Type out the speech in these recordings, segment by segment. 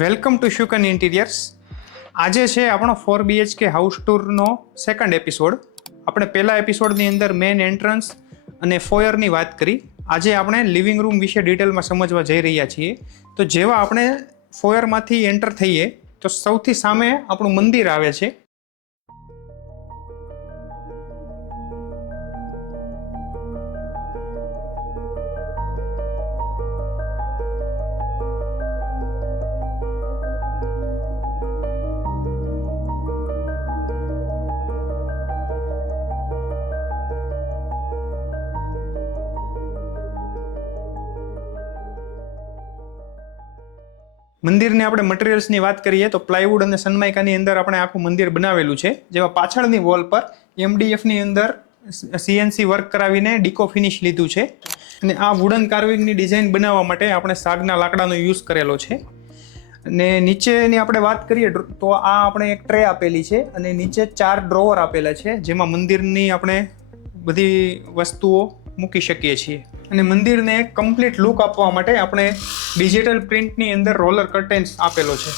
Welcome to Shukan interiors. આજે છે આપણો 4BHK હાઉસ ટૂરનો સેકન્ડ એપિસોડ. આપણે પહેલા એપિસોડની અંદર મેઇન એન્ટ્રન્સ અને ફોયરની વાત કરી. આજે આપણે લિવિંગ રૂમ વિશે ડિટેલમાં સમજવા જઈ રહ્યા છીએ. તો જેવા આપણે ફોયરમાંથી એન્ટર થઈએ તો સૌથી સામે આપણું મંદિર આવે છે. મંદિરની આપણે મટીરિયલ્સની વાત કરીએ તો પ્લાયવુડ અને સનમાઇકાની અંદર આપણે આખું મંદિર બનાવેલું છે. જેમાં પાછળની વોલ પર MDFની અંદર CNC વર્ક કરાવીને ડીકો ફિનિશ લીધું છે. અને આ વુડન કાર્વિંગની ડિઝાઇન બનાવવા માટે આપણે સાગના લાકડાનો યુઝ કરેલો છે. અને નીચેની આપણે વાત કરીએ તો આ આપણે એક ટ્રે આપેલી છે અને નીચે 4 ડ્રોવર આપેલા છે, જેમાં મંદિરની આપણે બધી વસ્તુઓ મૂકી શકીએ છીએ. અને મંદિરને એક કમ્પ્લીટ લુક આપવા માટે આપણે ડિજિટલ પ્રિન્ટની અંદર રોલર કર્ટેન્સ આપેલો છે.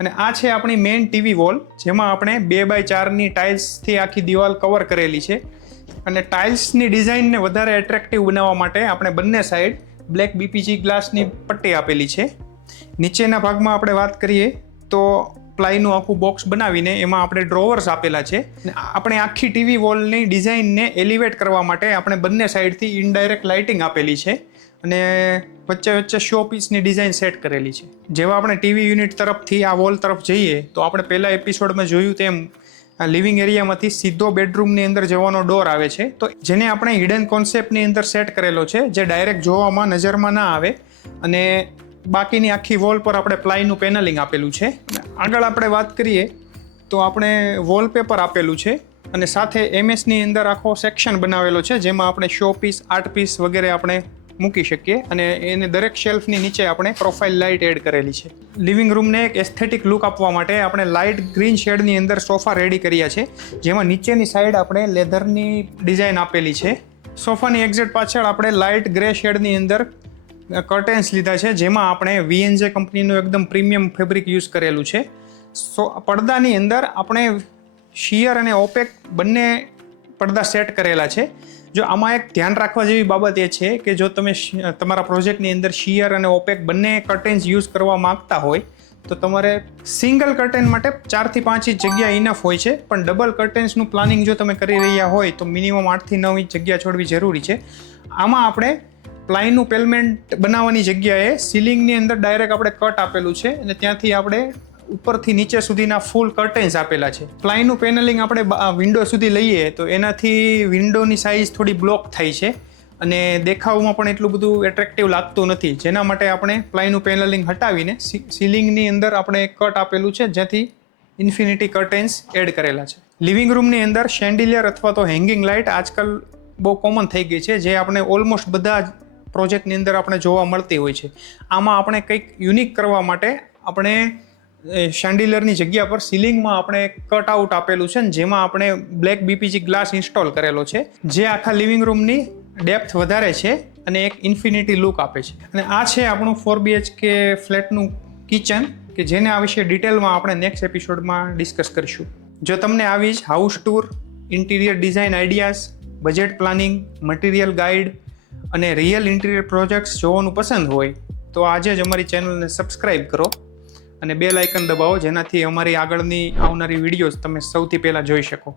અને આ છે આપણી મેઇન ટીવી વોલ, જેમાં આપણે 2x4ની ટાઇલ્સથી આખી દિવાલ કવર કરેલી છે. અને ટાઇલ્સની ડિઝાઇનને વધારે એટ્રેક્ટિવ બનાવવા માટે આપણે બંને સાઈડ બ્લેક BPG ગ્લાસની પટ્ટી આપેલી છે. નીચેના ભાગમાં આપણે વાત કરીએ તો પ્લાયનું આખું બોક્સ બનાવીને એમાં આપણે ડ્રોવર્સ આપેલા છે. આપણે આખી ટીવી વોલની ડિઝાઇનને એલિવેટ કરવા માટે આપણે બંને સાઈડથી ઇનડાયરેક્ટ લાઇટિંગ આપેલી છે અને વચ્ચે વચ્ચે શો પીસની ડિઝાઇન સેટ કરેલી છે. જેવા આપણે ટીવી યુનિટ તરફથી આ વોલ તરફ જઈએ તો આપણે પહેલા એપિસોડમાં જોયું તેમ લિવિંગ એરિયામાંથી સીધો બેડરૂમની અંદર જવાનો ડોર આવે છે. તો જેને આપણે હિડન કોન્સેપ્ટની અંદર સેટ કરેલો છે, જે ડાયરેક્ટ જોવામાં નજરમાં ના આવે. અને બાકીની આખી વોલ પર આપણે પ્લાયનું પેનલિંગ આપેલું છે. આગળ આપણે વાત કરીએ તો આપણે વોલપેપર આપેલું છે અને સાથે MSની અંદર આખો સેક્શન બનાવેલો છે, જેમાં આપણે શો પીસ, આર્ટ પીસ વગેરે આપણે મૂકી શકીએ. અને એને દરેક શેલ્ફની નીચે આપણે પ્રોફાઇલ લાઇટ એડ કરેલી છે. લિવિંગ રૂમને એક એસ્થેટિક લુક આપવા માટે આપણે લાઇટ ગ્રીન શેડની અંદર સોફા રેડી કર્યા છે, જેમાં નીચેની સાઈડ આપણે લેધરની ડિઝાઇન આપેલી છે. સોફાની એક્ઝેક્ટ પાછળ આપણે લાઇટ ગ્રે શેડની અંદર કર્ટેન્સ લીધા છે, જેમાં આપણે VNJ કંપનીનું એકદમ પ્રીમિયમ ફેબ્રિક યુઝ કરેલું છે. પડદાની અંદર આપણે શિયર અને ઓપેક બંને પડદા સેટ કરેલા છે. જો આમાં એક ધ્યાન રાખવા જેવી બાબત એ છે કે જો તમે તમારા પ્રોજેક્ટની અંદર શિયર અને ઓપેક બંને કર્ટેન્સ યુઝ કરવા માંગતા હોય તો તમારે સિંગલ કર્ટેન માટે 4 થી 5 ઇંચ જગ્યા ઇનફ હોય છે. પણ ડબલ કર્ટેન્સનું પ્લાનિંગ જો તમે કરી રહ્યા હોય તો મિનિમમ 8 થી 9 ઇંચ જગ્યા છોડવી જરૂરી છે. આમાં આપણે પ્લાયનું પેલમેન્ટ બનાવવાની જગ્યાએ સીલિંગની અંદર ડાયરેક્ટ આપણે કટ આપેલું છે અને ત્યાંથી આપણે ઉપરથી નીચે સુધીના ફૂલ કર્ટેન્સ આપેલા છે. પ્લાયનું પેનલિંગ આપણે વિન્ડો સુધી લઈએ તો એનાથી વિન્ડોની સાઇઝ થોડી બ્લોક થાય છે અને દેખાવમાં પણ એટલું બધું એટ્રેક્ટિવ લાગતું નથી. જેના માટે આપણે પ્લાયનું પેનલિંગ હટાવીને સીલિંગની અંદર આપણે કટ આપેલું છે, જેથી ઇન્ફિનિટી કર્ટેન્સ એડ કરેલા છે. લિવિંગ રૂમની અંદર શેન્ડિલિયર અથવા તો હેંગિંગ લાઇટ આજકાલ બહુ કોમન થઈ ગઈ છે, જે આપણે ઓલમોસ્ટ બધા જ પ્રોજેક્ટની અંદર આપણે જોવા મળતી હોય છે. આમાં આપણે કંઈક યુનિક કરવા માટે આપણે શેન્ડિલિયરની જગ્યા પર સીલિંગમાં આપણે કટ આઉટ આપેલું છે, જેમાં આપણે બ્લેક BPG ગ્લાસ ઇન્સ્ટોલ કરેલો છે, જે આખા લિવિંગ રૂમની ડેપ્થ વધારે છે અને એક ઇન્ફિનિટી લુક આપે છે. અને આ છે આપણું 4BHK ફ્લેટનું કિચન, કે જેને આ વિશે ડિટેલમાં આપણે નેક્સ્ટ એપિસોડમાં ડિસ્કસ કરીશું. જો તમને આવી જ house tour, interior design ideas, budget planning, material guide અને રિયલ ઇન્ટિરિયર પ્રોજેક્ટ્સ જોવાનું પસંદ હોય તો આજે જ અમારી ચેનલને સબસ્ક્રાઈબ કરો અને બેલ આઇકન દબાવો, જેનાથી અમારી આગળની આવનારી વિડીયોઝ તમે સૌથી પહેલાં જોઈ શકો.